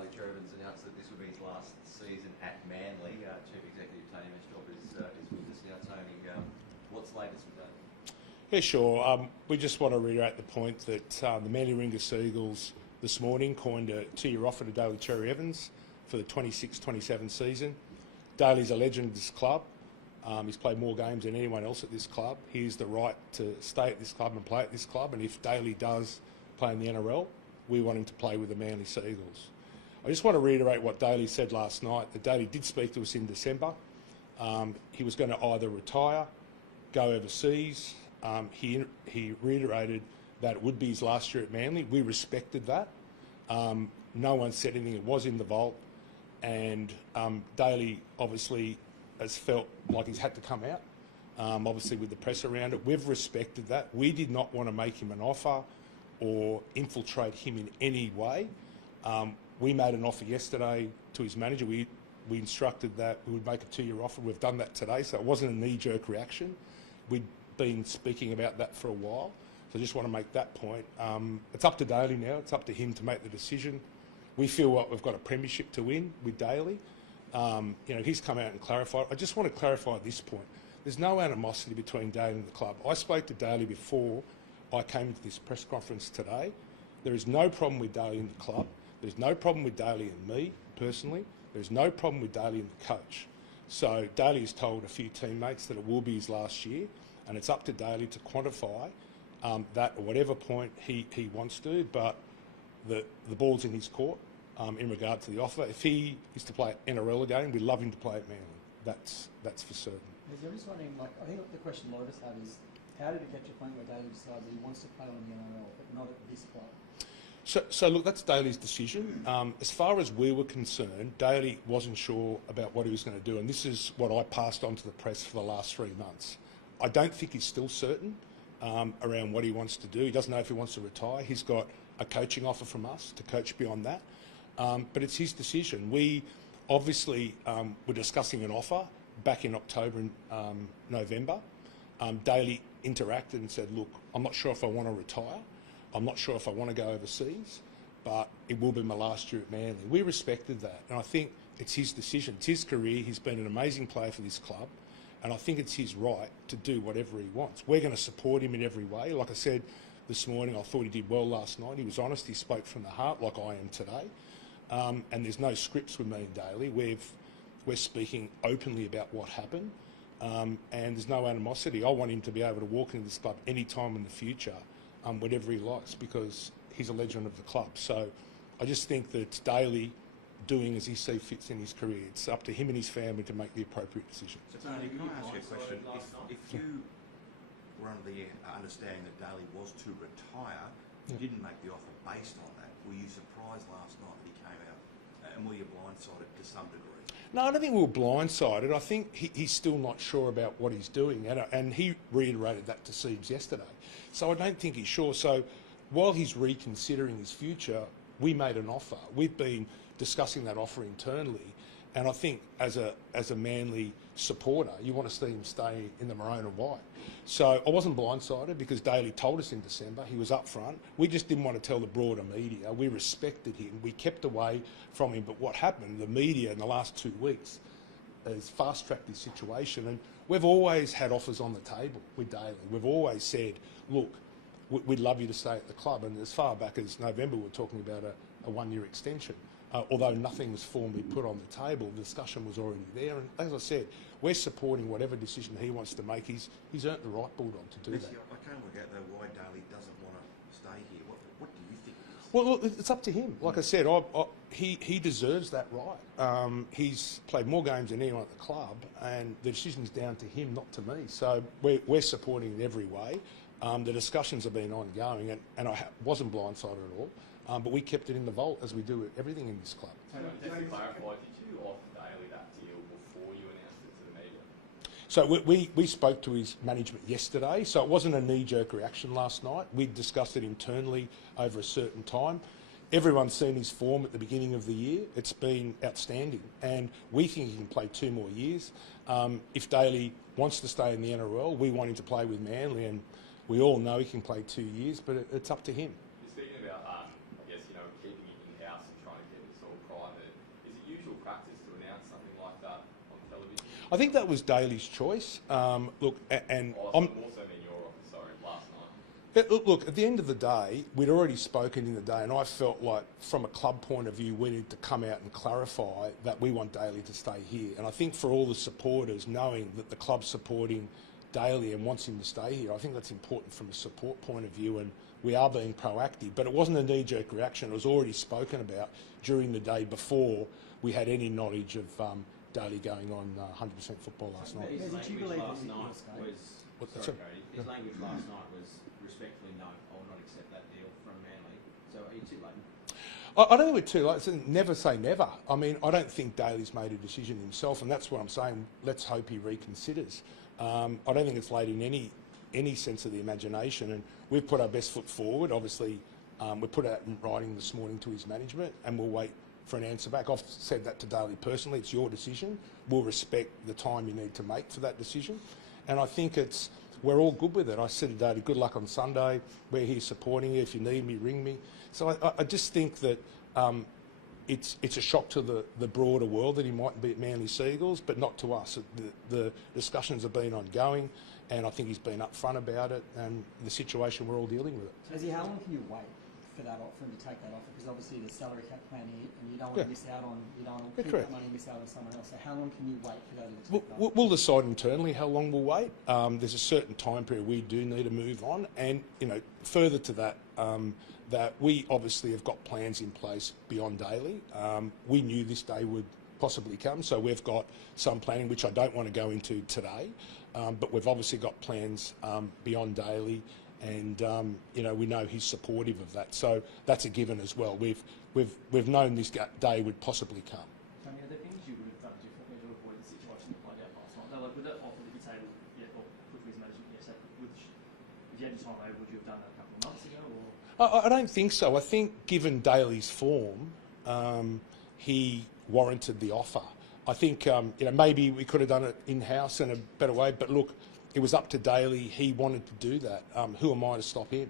Daly Cherry-Evans announced that this would be his last season at Manly. Chief Executive Tony Mestrov is with us now. Tony, what's the latest with that? Yeah, sure. We just want to reiterate the point that the Manly Ringer Seagulls this morning coined a 2-year offer to Daly Cherry-Evans for the 26-27 season. Daly's a legend of this club. He's played more games than anyone else at this club. He has the right to stay at this club and play at this club, and if Daly does play in the NRL, we want him to play with the Manly Seagulls. I just want to reiterate what Daly said last night, that Daly did speak to us in December. He was going to either retire, go overseas. He reiterated that it would be his last year at Manly. We respected that. No one said anything. It was in the vault. And Daly obviously has felt like he's had to come out, obviously with the press around it. We've respected that. We did not want to make him an offer or infiltrate him in any way. We made an offer yesterday to his manager. We instructed that we would make a 2-year offer. We've done that today, so it wasn't a knee-jerk reaction. We'd been speaking about that for a while, so I just want to make that point. It's up to Daly now. It's up to him to make the decision. We feel like we've got a premiership to win with Daly. He's come out and clarified. I just want to clarify at this point. There's no animosity between Daly and the club. I spoke to Daly before I came into this press conference today. There is no problem with Daly and the club. There's no problem with Daly and me, personally. There's no problem with Daly and the coach. So Daly has told a few teammates that it will be his last year, and it's up to Daly to quantify that at whatever point he wants to, but the ball's in his court in regard to the offer. If he is to play at NRL again, we'd love him to play at Manly. That's for certain. I'm just wondering, I think the question a lot of us have is, how did it get to a point where Daly decides that he wants to play on the NRL, but not at this club? So look, that's Daly's decision. As far as we were concerned, Daly wasn't sure about what he was going to do, and this is what I passed on to the press for the last 3 months. I don't think he's still certain around what he wants to do. He doesn't know if he wants to retire. He's got a coaching offer from us to coach beyond that, but it's his decision. We obviously were discussing an offer back in October and November. Daly interacted and said, look, I'm not sure if I want to retire. I'm not sure if I want to go overseas, but it will be my last year at Manly. We respected that, and I think it's his decision. It's his career. He's been an amazing player for this club, and I think it's his right to do whatever he wants. We're going to support him in every way. Like I said this morning, I thought he did well last night. He was honest. He spoke from the heart like I am today, and there's no scripts with me and Daly. We're speaking openly about what happened, and there's no animosity. I want him to be able to walk into this club any time in the future, whatever he likes, because he's a legend of the club. So I just think that Daly doing as he sees fits in his career. It's up to him and his family to make the appropriate decision. So Tony, can I ask you a question? If you were under the understanding that Daly was to retire, you didn't make the offer based on that, were you surprised last night that he came out, and were you blindsided to some degree? No, I don't think we were blindsided. I think he's still not sure about what he's doing, and he reiterated that to Siebes yesterday. So I don't think he's sure. So while he's reconsidering his future, we made an offer. We've been discussing that offer internally, and I think as a Manly supporter, you want to see him stay in the maroon and white. So I wasn't blindsided because Daly told us in December. He was upfront. We just didn't want to tell the broader media. We respected him. We kept away from him. But what happened, the media in the last 2 weeks has fast-tracked this situation, and we've always had offers on the table with Daly. We've always said, look, we'd love you to stay at the club, and as far back as November we're talking about a 1-year extension. Although nothing was formally put on the table, the discussion was already there. And as I said, we're supporting whatever decision he wants to make. He's earned the right, Bulldog, to do that. I can't work out though why Daly doesn't want to stay here. What do you think it is? Well, look, it's up to him. Like I said, he deserves that right. He's played more games than anyone at the club, and the decision's down to him, not to me. So we're supporting in every way. The discussions have been ongoing, and I wasn't blindsided at all. But we kept it in the vault, as we do with everything in this club. Just to clarify, did you offer Daly that deal before you announced it to the media? So we spoke to his management yesterday, so it wasn't a knee-jerk reaction last night. We discussed it internally over a certain time. Everyone's seen his form at the beginning of the year. It's been outstanding, and we think he can play 2 more years. If Daly wants to stay in the NRL, we want him to play with Manly, and we all know he can play 2 years, but it's up to him. You're speaking about, keeping it in-house and trying to get this all I think that was Daly's choice. Look, and I'm. Also mean your offer, sorry, last night. But look, at the end of the day, we'd already spoken in the day, and I felt like from a club point of view, we need to come out and clarify that we want Daly to stay here. And I think for all the supporters, knowing that the club's supporting Daly and wants him to stay here, I think that's important from a support point of view, and we are being proactive. But it wasn't a knee-jerk reaction. It was already spoken about during the day before we had any knowledge of Daly going on 100% football last night. His Did you language believe last that night he was was... Sorry, Cody. His language last night was respectfully, no, I will not accept that deal from Manly. So are you too late? I don't think we're too late. So never say never. I mean, I don't think Daly's made a decision himself, and that's what I'm saying. Let's hope he reconsiders. I don't think it's late in any sense of the imagination, and we've put our best foot forward. Obviously, we put out in writing this morning to his management, and we'll wait for an answer back. I've said that to Daly personally. It's your decision. We'll respect the time you need to make for that decision, and I think we're all good with it. I said to Daly, good luck on Sunday. We're here supporting you. If you need me, ring me. So I just think that it's a shock to the broader world that he might be at Manly Seagulls, but not to us. The discussions have been ongoing, and I think he's been upfront about it, and the situation we're all dealing with it. How long can you wait for that offer, and to take that offer? Because obviously there's salary cap plan here, and you don't want to miss out on, you don't want to keep that money and miss out on someone else. So how long can you wait for that to take that? We'll decide internally how long we'll wait. There's a certain time period we do need to move on, and further to that, that we obviously have got plans in place beyond Daly. We knew this day would possibly come, so we've got some planning which I don't want to go into today, but we've obviously got plans beyond Daly, and we know he's supportive of that, so that's a given as well. We've known this day would possibly come. Tony, are there things you would have done differently to avoid the situation that played out last night? No, like with that offer that you tabled, or put to his management yesterday, if you had your time over, would you have done that a couple of months ago? Or? I don't think so. I think given Daly's form, he warranted the offer. I think maybe we could have done it in-house in a better way, but look, it was up to Daly. He wanted to do that. Who am I to stop him?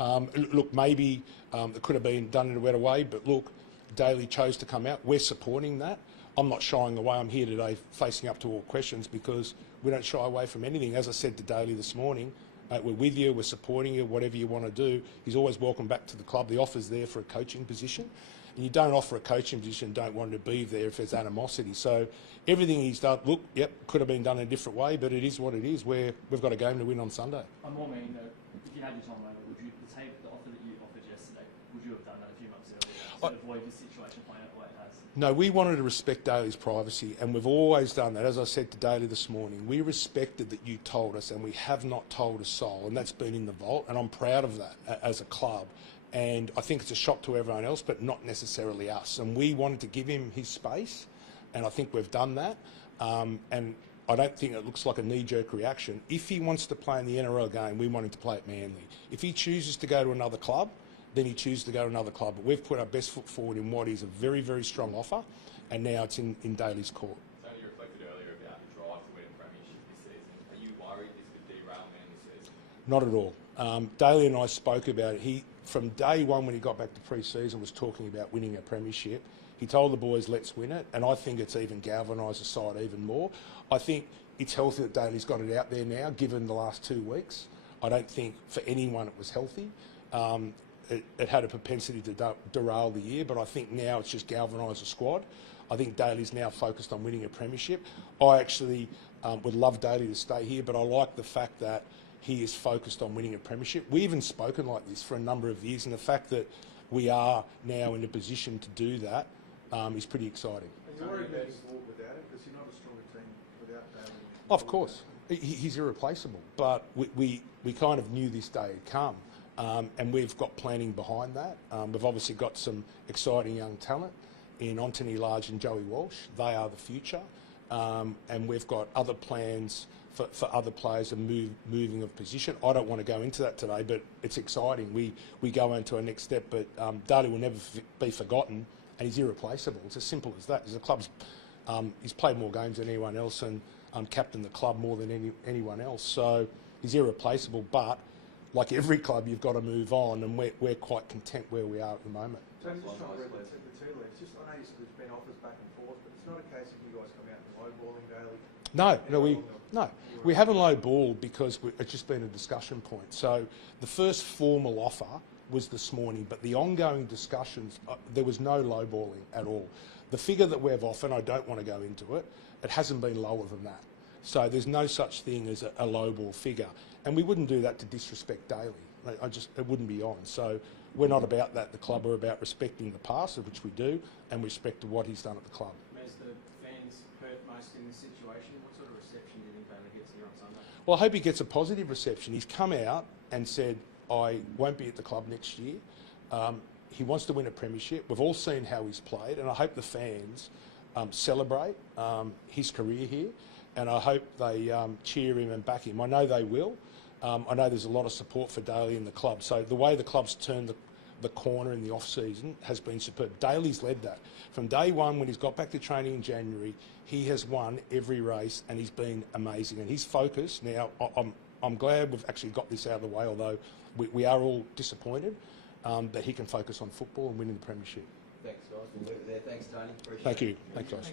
Look, maybe it could have been done in a better way, but look, Daly chose to come out. We're supporting that. I'm not shying away. I'm here today facing up to all questions because we don't shy away from anything. As I said to Daly this morning, we're with you, we're supporting you, whatever you want to do. He's always welcome back to the club. The offer's there for a coaching position. And you don't offer a coaching position, don't want to be there if there's animosity. So everything he's done, look, yep, could have been done in a different way, but it is what it is. We've got a game to win on Sunday. I'm more meaning that if you had your time over, would you take the offer that you offered yesterday, would you have done that a few months earlier to avoid this situation playing out the way it has? No, we wanted to respect Daly's privacy, and we've always done that. As I said to Daly this morning, we respected that you told us, and we have not told a soul, and that's been in the vault, and I'm proud of that as a club. And I think it's a shock to everyone else, but not necessarily us. And we wanted to give him his space, and I think we've done that. And I don't think it looks like a knee-jerk reaction. If he wants to play in the NRL game, we want him to play at Manly. If he chooses to go to another club, then he chooses to go to another club. But we've put our best foot forward in what is a very, very strong offer, and now it's in Daly's court. So you reflected earlier about the drive to win a premiership this season. Are you worried this could derail Manly's season? Not at all. Daly and I spoke about it. From day one when he got back to pre-season, was talking about winning a premiership. He told the boys, let's win it, and I think it's even galvanised the side even more. I think it's healthy that Daly's got it out there now, given the last 2 weeks. I don't think for anyone it was healthy. It had a propensity to derail the year, but I think now it's just galvanised the squad. I think Daly's now focused on winning a premiership. I actually would love Daly to stay here, but I like the fact that he is focused on winning a premiership. We've even spoken like this for a number of years, and the fact that we are now in a position to do that is pretty exciting. Are you worried about his walk without him? Because you're not a stronger team without Daly. Of course. He's irreplaceable, but we kind of knew this day had come, and we've got planning behind that. We've obviously got some exciting young talent in Anthony Large and Joey Walsh. They are the future, and we've got other plans for other players and moving of position. I don't want to go into that today, but it's exciting. We go into our next step, but Daly will never be forgotten, and he's irreplaceable. It's as simple as that. The club's he's played more games than anyone else, and captained the club more than anyone else. So he's irreplaceable, but like every club, you've got to move on, and we're quite content where we are at the moment. Tony, just trying to read the tea leaves. Just, I know you said there's been offers back and forth, but it's not a case of you guys coming out and lowballing Daly. No, we haven't lowballed because it's just been a discussion point. So the first formal offer was this morning, but the ongoing discussions, there was no lowballing at all. The figure that we've offered, I don't want to go into it, it hasn't been lower than that. So there's no such thing as a lowball figure. And we wouldn't do that to disrespect Daly. It wouldn't be on. So we're not about that. The club are about respecting the past, of which we do, and respect to what he's done at the club. As the fans hurt most in this situation, what sort of reception do you think Daly gets here on Sunday? Well, I hope he gets a positive reception. He's come out and said, I won't be at the club next year. He wants to win a premiership. We've all seen how he's played, and I hope the fans celebrate his career here, and I hope they cheer him and back him. I know they will. I know there's a lot of support for Daly in the club. So the way the club's turned the corner in the off-season has been superb. Daly's led that. From day one, when he's got back to training in January, he has won every race, and he's been amazing. And his focus now, I'm glad we've actually got this out of the way, although we are all disappointed, that he can focus on football and winning the premiership. Thanks, guys. We'll leave it there. Thanks, Tony. Appreciate Thank it. you. Thanks, guys.